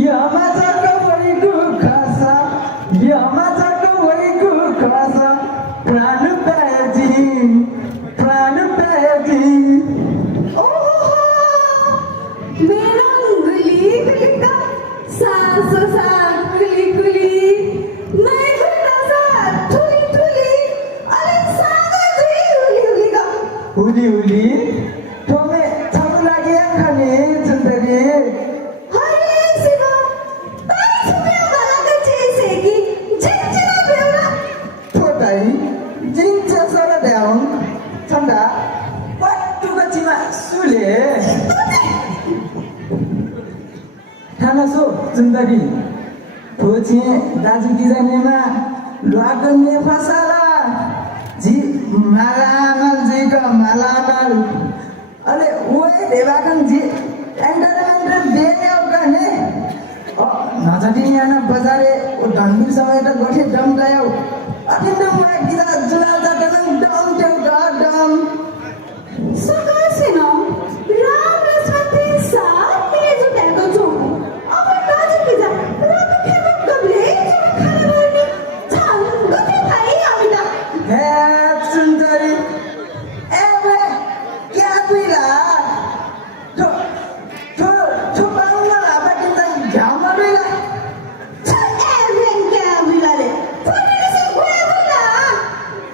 यमाचाको वैको खसा यमाचाको वैको खसा प्राण पाएजी मेरंगली कलिका सासो सागली कुली मैं खुदा थुली थुली अरे सागा जी उली उली का उली उली तोमे छाप लागि खाने सुन्दरी हरे शिवा ताई सुमे वाला का चेसे की जिंजना बेवला थोटाई जिंचा सरा ड्याउन ठन्डा पट्टुको चिमा सुले थानासो सुन्दरी थोचे दाजु दिजानेमा लागने फसाला जी मालामाल जीको मालामाल अरे ओए देवाकन जी एन्टरटेनमेन्ट बेन्याउ गर्ने नजटी याना बजारे ओ धनबीर समय त गठे डम गयो अतिन्द मुआ गिजा जुला जाटन डम टेउ डम सुकासिनो राम रसवती साथ में जो देखो जो अब राज की जा राम खेत गबले जो खाने वाली चाल गते भाई आमिदा हे सुन्दरी ए बे क्या तुइला ठो ठो ठो बाउला बाटिन त घाममा रुइला एवेन क्या बिलाले फोटो से गोया बोला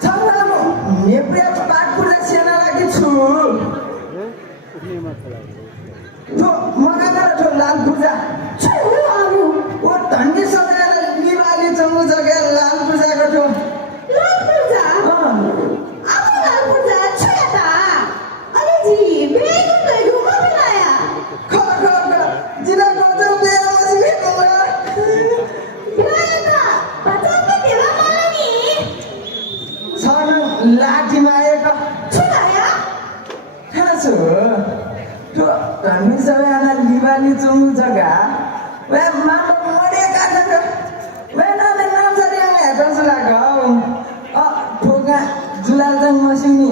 छलामो नेप्रिया पाटपुरा सेना लागि छु ठो मगाएर ठो लाल पूजा छु आरु ओ धन्डी सजाएर निवाली चमु जगे लाल पूजाको ठो लाल पूजा अब लाल पूजा छुयाता अरे जी बेगुन ले घुमा बिलाया ख जिना गजौ बेया मसी कोला बिलाया बच्चा के देवा मालनी छन लाठीमा आएको छुलाया खासो ठो धन्डी सबैजना निवाली चमु जगा वे मामा मोडे काटको वे नामे नाम जरे हेटस लागौ ठोगा जुलालजङ मसिनी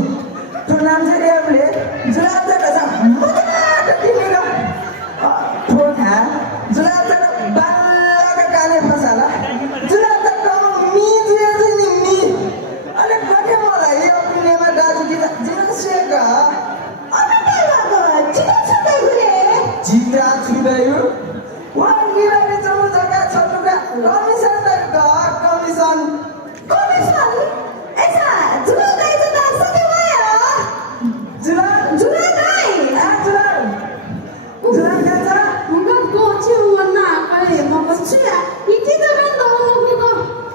ठो नाम जरे आपले जुलालजङ छ मजा तिमीको ठोगा जुलालजङ बालका काले फसाला जुलालजङ मिजे नि मि अले गठे मलाई यो पिनेमा दाजु दिदा जिन सेका अबे तेरा को चिता छुटे गुले जिता छुदैयो वान निराले चमु जगा छटुका कमिसन कमिसन ऐसा जुला दाई जुला सके वाया जुला दाई जुलाल काचा 뭔가 꽃이 원나 아까래 뭔가 추야 이티들은 너무 그거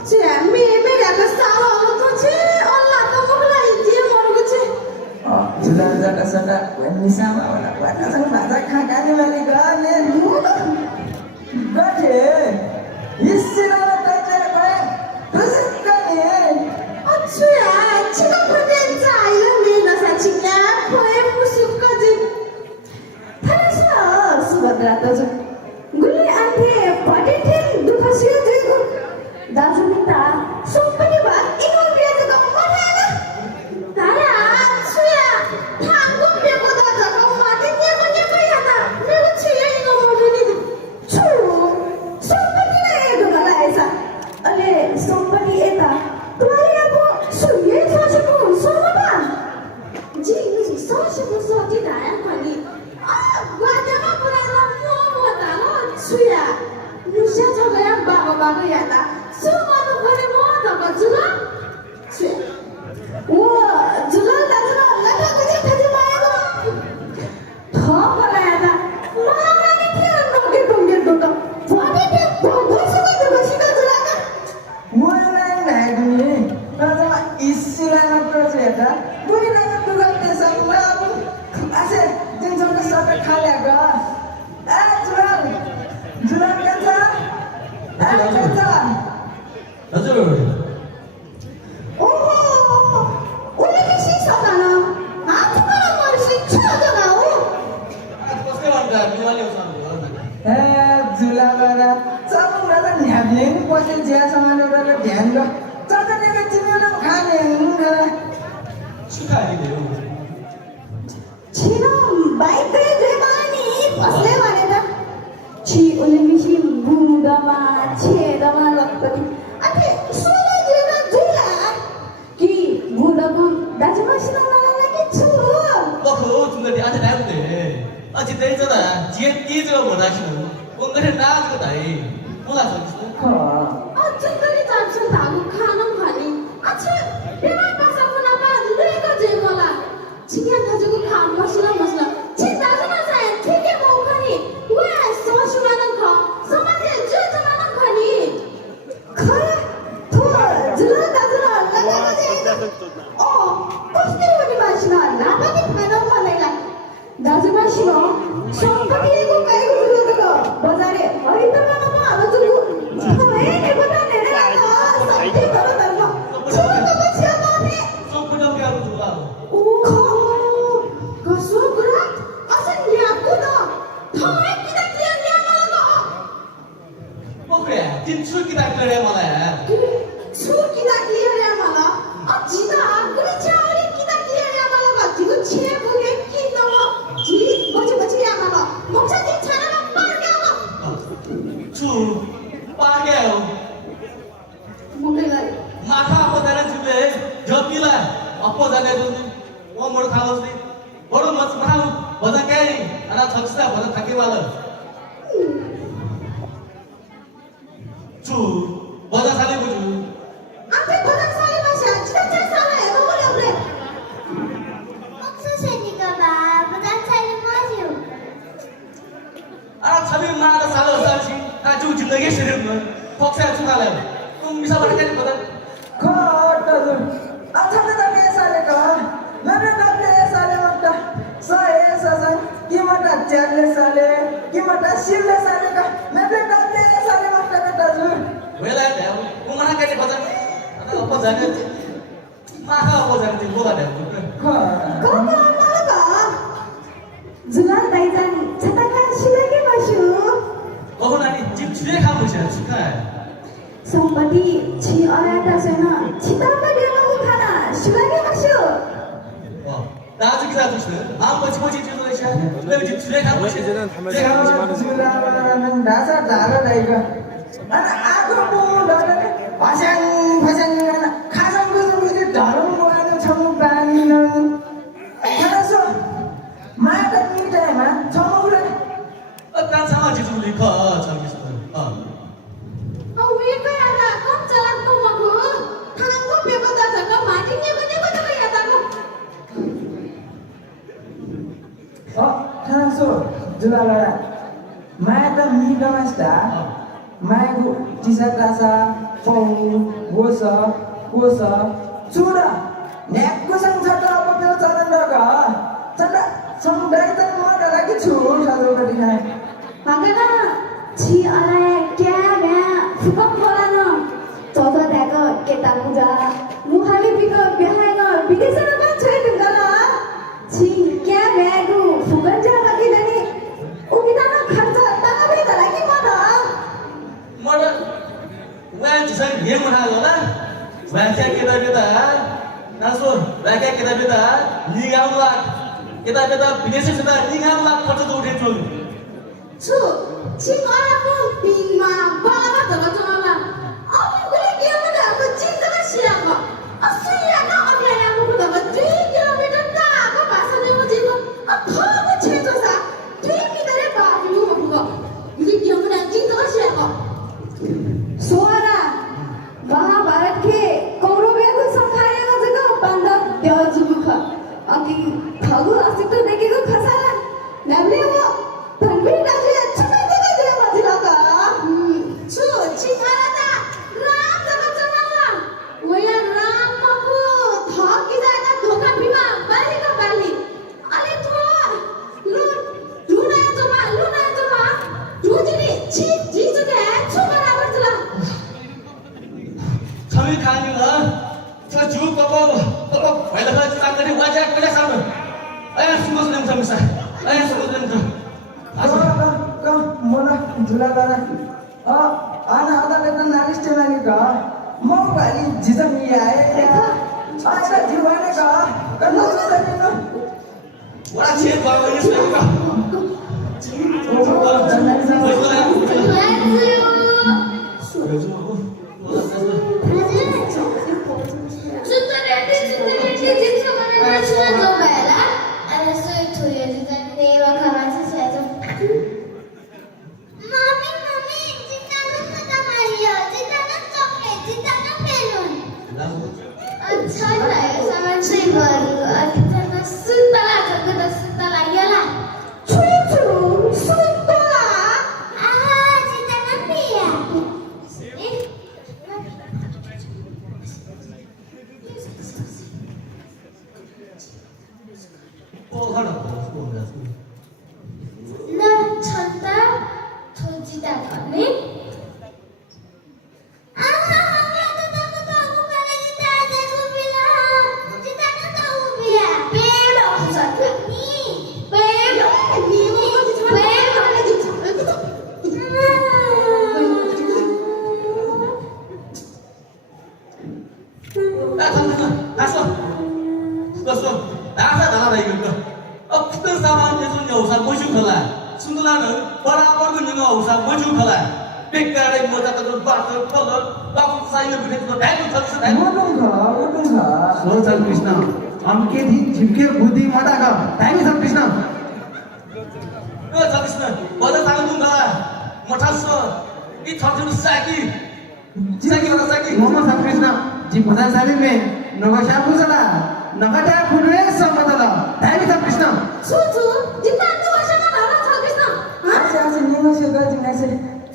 추야 매매라가 싸워 어떻지 얼라 또 먹으라 이제 모르겠지 जुलाल जगा सका निसामा होला वाटासँग भाजा खाकाने माने गर्ने गठे हिस्सेला कचे गए तुसकने 추야 치가 프렌자 이런 데나 사치냐 코에 무수까지 타라서 수박라도 좀 गुली आंथे पटेथे दुखसियो जेको दाजुमिता सोपनी बा इनो बिया जको मठाना तारा छुया थांगो बेको दा जको माते न्याको न्याको याना मेरो छुया इनो मोडनी छु सोपनी ना एदो गला ऐसा अले सोपनी एता तुआयाको छुये छछको सोमबा जी सोशको सोति दाया पनि वाजमा पुरानो मोमोता हो छुया नुस्या छगया बागो याता सुमानो गरे म त बजुला छुया ओ जुला दाजुला लगा गजे थजे मायाको थपला याता मारानी थिन नोके टुंगे दुतो फटे के भोसुको दुबसिका जुलाका मोलाई नागुनी राजा इसिला नपर्छ यता बुढी नागा दुगा पेसा मलाई अब आसे जिन्सको सबै खाल्याको जुलाल काचा हजुर ओहो ओले के सिसाना हातमा मर्सी छजना हो कसले भन्दा निवाली हो जुलाल चमुरा त न्याब्ने पछि ज्या सामान एउटा ध्यान ग चटनेको चिनेर खाने सुखाइदिने हो छिनो बाइक रे मानी फसले भने त oleh misi budama cedama lakati ate sula jena jula ki budaku dajma sinana lagi chulu 너 중간에 앉아 나는데 아 진짜 있잖아 뒤에 끼즈가 뭐 나시는 뭔가를 나가지고 나이 몰라서 어. 어쩐다니 잠시 나고 가는 거니 아치 내가 바사구나 봐 내가 제일 몰라 지금 가지고 간 것이나 무슨 지금 나중에 사야 되게 못하니 왜 소심하는 거 소만에 주저하는 거니 그래 더 들어가더라 나가지 코스티로니 마시나 나가지 파는 거네가 나중에 싫어 손바닥에 이거 가이고 들어가고 바자리 어리다만 하면 안 주고 왜 이거다 내려가 싹이 떨어졌어 저것도 지어놓니 소프정비 하고 좋아 오 가수 그래? 아선 야구다 더해 기다려 야구다 뭐 그래 진출기 달거래 뭐래 수 기다려 야구다 지다 그래 차리 기다려 야구다 지금 체부게 끼도 지 뭐지 야구다 목사님 차라리 빠르게 하고 주 빠게요 뭔가 마카 apa dalam juga jawabila apa jaga tu orang baru tahu sih baru masuk tahu baca kiri anak saksa baca kaki wala cu baca sali buju 앞에 바닥 사이 마시야 진짜 살아 에버버려 그래 목수세니까 바보다 차이는 뭐지요? anak sabi mana salah sih tak cu jumlah ke sering pok saya suka lah tum bisa baca baca 커터들 아차다다게 살래가 나르다게 살래마다 사에사상 기마다 짤레 살래 기마다 실레 살래가 나르다게 살래마다 가다들 wala dah mana kali baca anak apa jaga maka apa jaga tu bukan dah 커 그것도 안 나가 줄라 나이잔 차다가 실하게 마슈 kau nanti jim cuci kamu sih suka somebody 지 알아다서나 지다가 되는 하나 실하게 마슈 나중에 사주시는 마음껏 집어지 주는 시간 내가 지금 주례 가고 이제는 담을 제가 생각하지 줄라는 나사 나르다 이거 나는 아그로 나는 화장 가장 그게 다른 거는 정반이는 하나서 마다 미래만 정으로 어떤 상황이 좀 리커 저기서 왜 그야 나 깜짝아 또 먹고 한국 배보다 잠깐 많이 내고 하나서 줄라라 마다 미래만스다 마구 지사다사 퐁 워서 주라 내구상 찾아 아빠 자는다가 찾아 성다이던 뭐라기 줄 찾아가리나 막아나 지 알아야 깨면 그건 뭐라노 저도 내가 깨닫자 무하리 비가 비하이가 비대사람만 줘야 된다나 지 깨매고 부간자 가기 되니 우기다나 감자 땅아비 가라기 많아 뭐라 왜 지상 예문 하거나 왜 kita nasun 왜 kita kita biasa sudah 닝함락 퍼져도 우리 좀 주 친구라고 빈마 바라가 들어가잖아 아무 그래 기억나 그 진짜가 싫어하고 수이라가 엄마라고 그러다가 뒤기로미는 나고 마사되고 지금 더고 채줘서 뒤기다를 봐주고 그거 이게 기억나 진짜가 싫어하고 소아라 Mahabharat के कौरवों को संहारने का जगह बंदा देवजुबुखा आगे खागु आसिक तो देखेगा खसाला नबले वो धनबी नाचे अच्छा में देगा देव मजिलाका छु चिंगाराता राम जगत चलाला वो यार राम मगु थाकी जाएगा धोखा बीमा बाली का बाली अरे तो लूना जमा दूसरी चीज के छु बराबर चला kami kami saya juga bapak baiklah kita tadi wajah wajah sama sungguh senang sama saya sungguh senang 그 뭐나 줄라라 아나 하다가 나리스 때라니까 뭐 빨리 지성이야 아이가 지와니까 끝나서다니까 wajah bawa ini sudah 오, बराबरको निगा उसा मजु खला बेकारै मोजा त बाटो कल बाबु साइले बिने त भ्यालु छ उठुङ ख सोच कृष्ण अम्के दिन झिम्के बुद्धि मता ग टाइम छ कृष्ण यो छ कृष्ण बजा ताङ दुङला मठास इ छजुन साकी वाला साकी मोमो छ कृष्ण जी भजन साली में नगशा पुजला नगटा फुडवे समतला टाइम छ कृष्ण सुजु जिता नु वशमा नला छ कृष्ण आसे निगो से ग जिनासे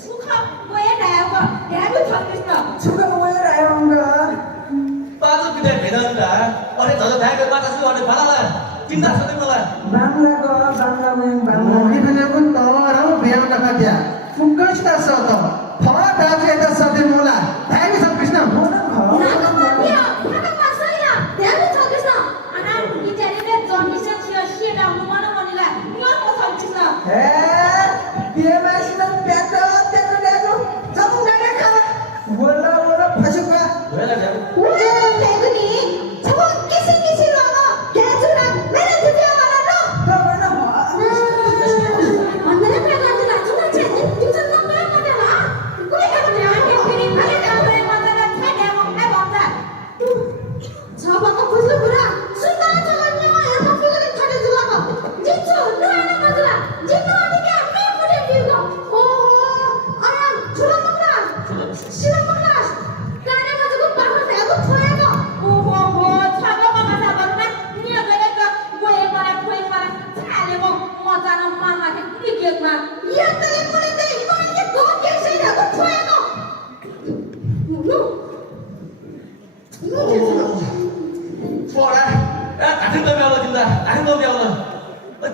सुख गए डायको ड्यागु छ कृष्ण छुगा वयर आयो अंग बाजु बिने भेदन्दा अरे जज धागे बाटा छु अनि भलाला चिन्ता छदै मलाई बांगला वयं मोही बांगला भने कुन तर बेल नकाट्या फुंकस्ता सत फला दाजु एता सते मोला टाइम छ कृष्ण नाको मानिया फाटा पासैला ड्यागु छ कृष्ण अना इटारीले जन्मिसे थियो सिएटा मुमन मनिला नियम छ कृष्ण हे बिएमएसमा प्याटो ड्यागो जमु गाडा खा बोला फसुका भेला जाऊ ओए ड्यागुनी छबो किसिम लागा ग्याजुरा मेरे दुनिया वाला नो गबन अन्नले प्रेगाजु नाचुना छे तिमसन नम्बर मदेला कुले हेबने आके फेरि खाली डाबरे मदला छाड्या मक्का बन्दा छबको खुसु पुरा सुता चलन्ने हेर्न फिगले छडे जुलाको जिच्छु नुआना मदला जित्नु अधिके मे मुटे दिगो ओहो आया छुरा मक्रा शिरा मक्रा काने मजुको पाखो हेगो छोएको ओहो हो छबको मका बन्ना निया गलेको गोए मारा छालेको मजानो मामा के क्रिकेटमा या तले मुले ते इमानले गो के छैन छोएको नु छोरा ए काठिन त ब्याउला तिमीला काठिन त ब्याउला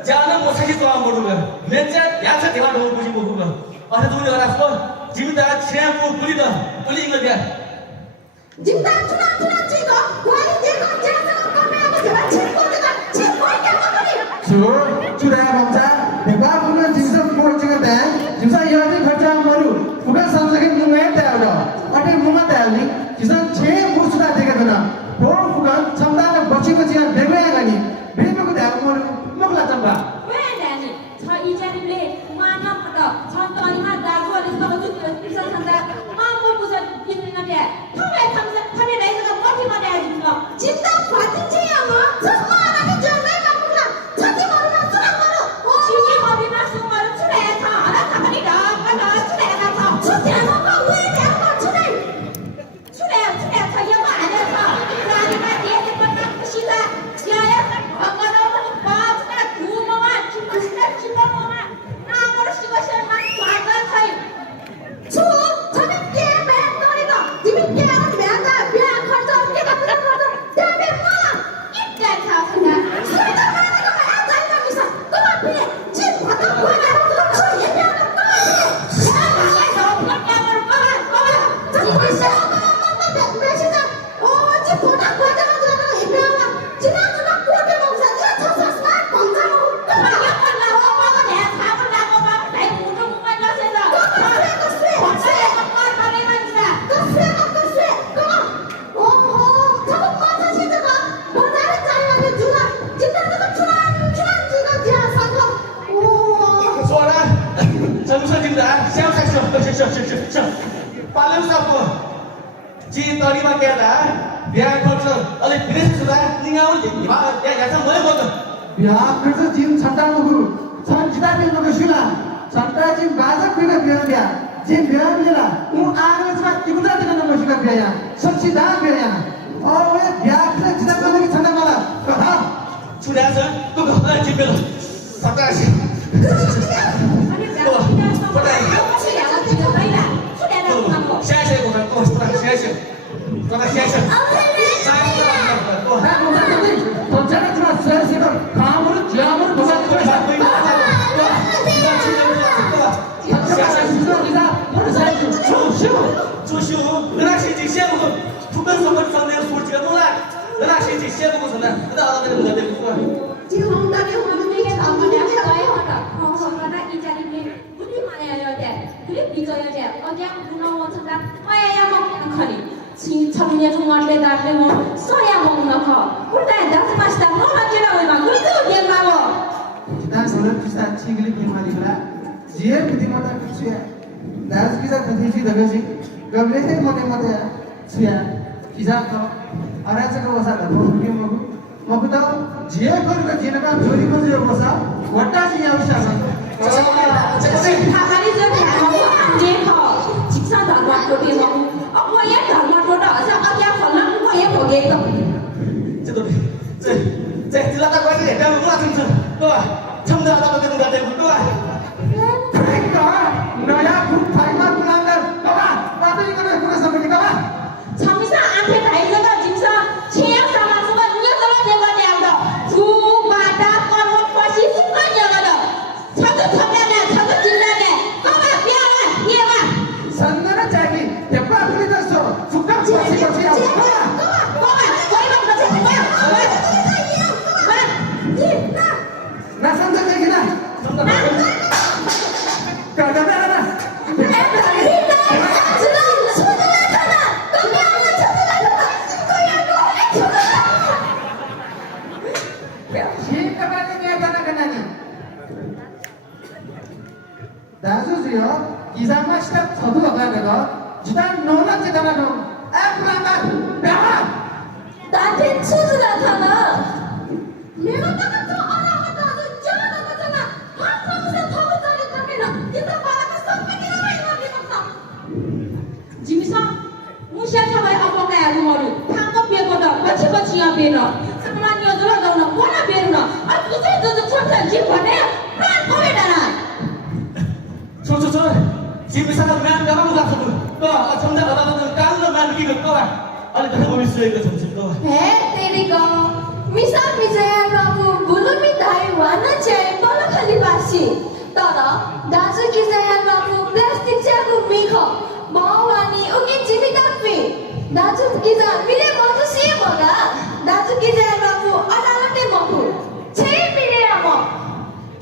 जान मोसकी त आम बडुगा नेचा याछ देवा ढो बुझी बोकुगा अरे दुले गरास जिमिता छ्यामको पुली इंग ब्या जिम्ता चुना चिको गोली देखो जासा कमे अब जरा छिको जरा छिको क्या मगनी चुरा बच्चा देखा पुनो जिसम मोर जगह दे जिसा यादी खर्चा मरु पुगा संलगे मुंगे त्यावलो अटे मुंगा त्यावली जिसा छे मुसुदा देखे दना बोर पुगा छमदा ने बची देगले गनी बेबको त्याव मरु मगला चंबा वे दानी छ इजारीले मानव पट छ तनिमा दाजुले तगजु कृष्ण छन्दा मामो पुजा किन्न ब्या थमे राइजको मथि मने आइदिनु चिन्ता फाति छ आमा जसमा आनाले जमे मामुला छति मरुना सुना मरु ओ चिनी मबिना सुमरु छुरे छ हरा थपनी ढाका छुरे छ छुते मको वे ढाका छुरे छ यो आले छ रानीमा दिए पट्टा खुशीला याया भगवान पाँच का घुममा चिन्ता नामरो शिवशर्मा स्वागत छै छु छने के बे तोरी त तिमी के आउन भ्याका बिहा खर्च के कति खर्च त्याबे मला इट्टा छ खना सुता मानेको भए जाइन मिसा कमा पिले चित भता भएन छ हेर्न छोरा चलुसा जिम्दा स्याउ सक्छ पाल्यौ सबको जी तरीमा केदा बिहा खर्च अलि विदेश सुदा निगाउ या याचा मय बोल बिहा खर्च जिम छटा मुगु छन जिता दिन नको सुला छटा जिम बाजा पिगा बिहा बिहा जिम बिहा बिहा उ आगसमा तिकुदा दिन नको सुका बिहा सच्ची दा बिहा ओ वे बिहा खर्च जिता नको छटा मला कहा छुरा छ तु घर जिम्बेल सतासी जिए बिति मता छुया दास किसा कथि दगसी गबले से मने मते छुया किसा ख अराचको वसा द के मगु त जिए करको जिनका जोरी को जो वसा वटा जी आवश्यक खाली जो खाएको आंजे ख शिक्षा धर्मको दिनु अब यहाँ धर्मको त अझ अग्या फलन म यहाँ भोगेको Silata kau ini dah lupa sih tuh, cuma ada apa yang tidak ada tuh. Mereka naya grup Thailand pelanggan, kawan, tapi ini kan sampai kita kan? 참이사 앞에 다 있어가 진짜 체육 사마수가 누가가 되거든 양도 두바다 꺼놓고 것이 습관이거든 저도 참여네 저도 진다네 꺼봐 미안해 이해가 संगना चाहिए, तेरा अपने दोस्तों, सुखा पसी पसी आओ, 꺼봐 거기만 그렇지 ना समझ के ना, ना, 다수지요. 이상만 시작 저도 가야 되고 주단 너나 제다가도 애플한다 나와 나한테 치즈 나타나 내가 나가서 알아봤다 저나 거잖아 한평생 더운 자리 가면 이따 말하고 썩기라고 이러면서 지미사 무시한 차바에 아빠가 야구머리 방금 배거든 버치버치야 배너 상만 여자라 너는 뭐나 배르나 아 무슨 저저 천천히 보내 난 거기다나 Jimin sangat main kamu bukan satu. Tuh, cuma ada kalau main gitu tuh. Ada kamu bisa ikut sama situ. तेरी को मिसा मिजया काबू बुलु मिठाई वाना चाय बल खाली बासी तर दाजु की जया काबू प्लास्टिक चाकू मिखो बावानी ओके जिमी तफी दाजु की जा मिले मधु सी मगा दाजु की जया काबू अदालते मगु छे मिले आमो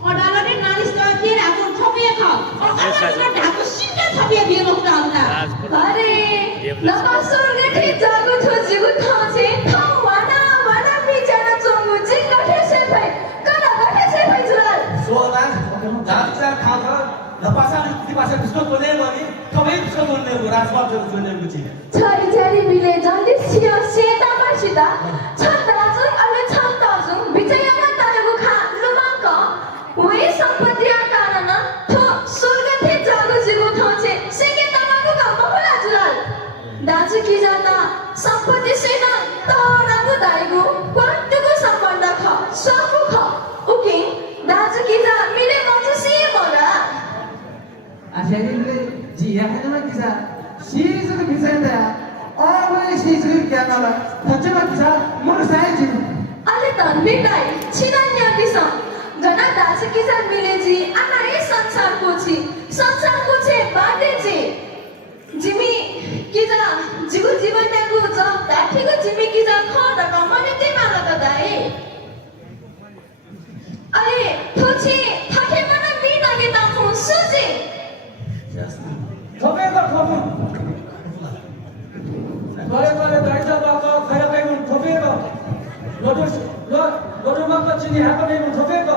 अदालते नालिस तो के राखो थपिए ख अदालते ढाको सिंगे थपिए बिलो तान्दा अरे नबासुर के जागु छोजिगु थासे थाउ वाना वाना बिचारा चोंगु जिंगा ठेसे भई कना ठेसे भई Julal Soalnya, jangan kita kata, lepasan di pasar bisa boleh lagi, kau ini bisa boleh, rasma bisa boleh begini. छरी छरी बिले जल्दी सियो सेता मासिदा छन्दाजुङ अले छन्दाजुङ बिचयमा तारेको खा लुमाक वही सम्पत्ति कारण थो स्वर्ग थे जागु जिगु थचे सेके तमाको काम होला जुलाल दाजु की जाता सम्पत्ति सेना तरागु दाइगु क्वाटुगु सम्बन्ध ख स्वाफु ख ओके दाजु की जा मिले मजु सी मगा 아시아인들 지하하는 기사 시즈도 비슷한데 어머니 시즈를 기하나라 더치만 기사 모두 사야지 अले त मिटाई छिनान्या दिसम गना दाजु किसान मिलेजी आना ए संसारको छे बाटे छि जिमी किजा जिगु जीवन त्यागु ज दाठीको जिमी किजा ख त कमने ते माला त दाइ अरे थोछि थाके मना मी लागे त फु सुजी 더베가 더무 말에 날짜가 가야되면 더베가 너도 막까지니 하거든 더베가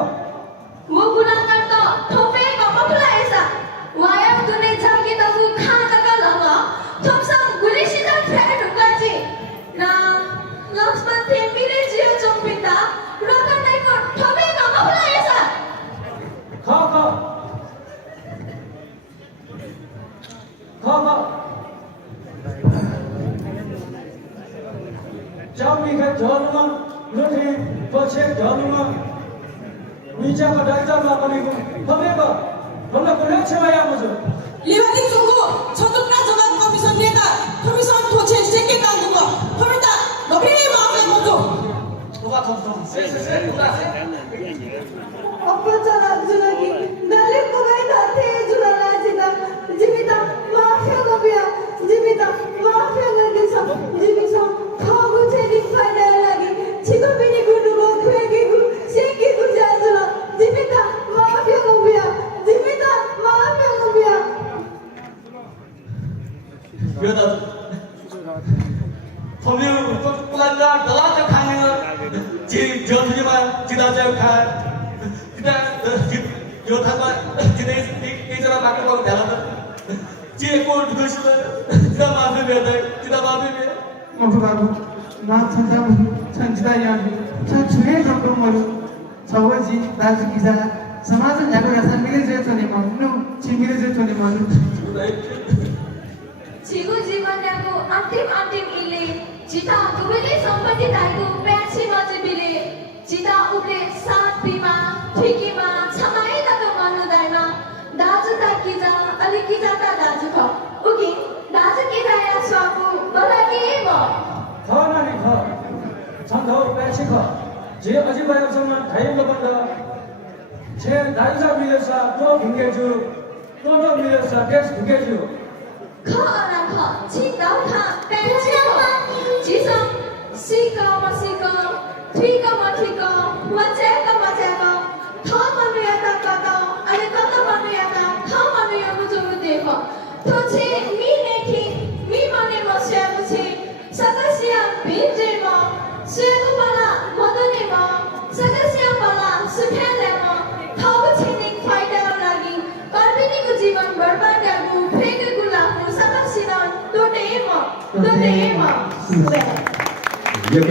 वो गुलाकार त थोपे कमला ऐसा वाया तुने जागी दगु खाना का लगा थोपसम गुलिसिदा फ्रेंड रुकाजी राम लक्ष्मण थे मिले जियो चोपिता रोका नहीं को थोपे कमला ऐसा 가 자미가 저놈아 너희 버체 저놈아 위자가 날짜가 버리고 더베가 너나 그래 채와야 뭐죠 리와디 중고 전국나 저간 커미션에다 커미션 도체 생겼다 누가 커미다 너비리 마음에 모두 Tuh, अप्पचार जुलगी दले कोगाई दाते जुलाला जिदा जिमिता माफिया गबिया जिमिता माफिया गगे सब जिमिसा खागु छेनी फाइदा लागि छिगो बिनी गुडुगो खुएगी गु सेकी गु जाजुला जिमिता माफिया गबिया 그러다 통일을 또 나라적 강행을 지어주지만 지나쳐 가 그다 요타마 지내 बाटो पाउनु थाल्यो त जे कोट गइसु जिता माफी भेट्दै जिता माफी भेट मफु बाबु माफ छन्दा छन्जिता यादु छ छुए डक्टर मरु छवजी दाजु किजा समाज न्याको यासा मिले जे छने मनु छिमिले जे छने मनु छिगु जीवनको अन्तिम इले जिता दुवैले सम्पत्ति दाइको प्याछि नजिबिले जिता उले साथ बिमा ठिकीमा छमाइ तक मानुदैन दाजु ता किजा अलि किजा ता दाजु ख उकि दाजु किजा या स्वागु बलाके म ख नानी ख छन्धौ प्याछि ख जे अजिबायसम्म थाइम बन्द छे दाइजा मिलेसा तो भिङ्गेजु तो मिलेसा देश भिङ्गेजु ख अना ख छिदाउ ख प्याछि ख जिसम सिक म सिक ठिक म ठिक मचेक मचेक थ मनुया त कत अले कत मनुया त थ मनुया मुजुगु देख तो छे मी नेथि मी मने मस्या मुछि सदस्य भिन्जे म सेतु बला मदने म सदस्य बला सुखेले म थब छिनिक फाइदा लागि कर्मिनीको जीवन बर्बाद गर्नु फेकेको लामो समस्या टोटे म यो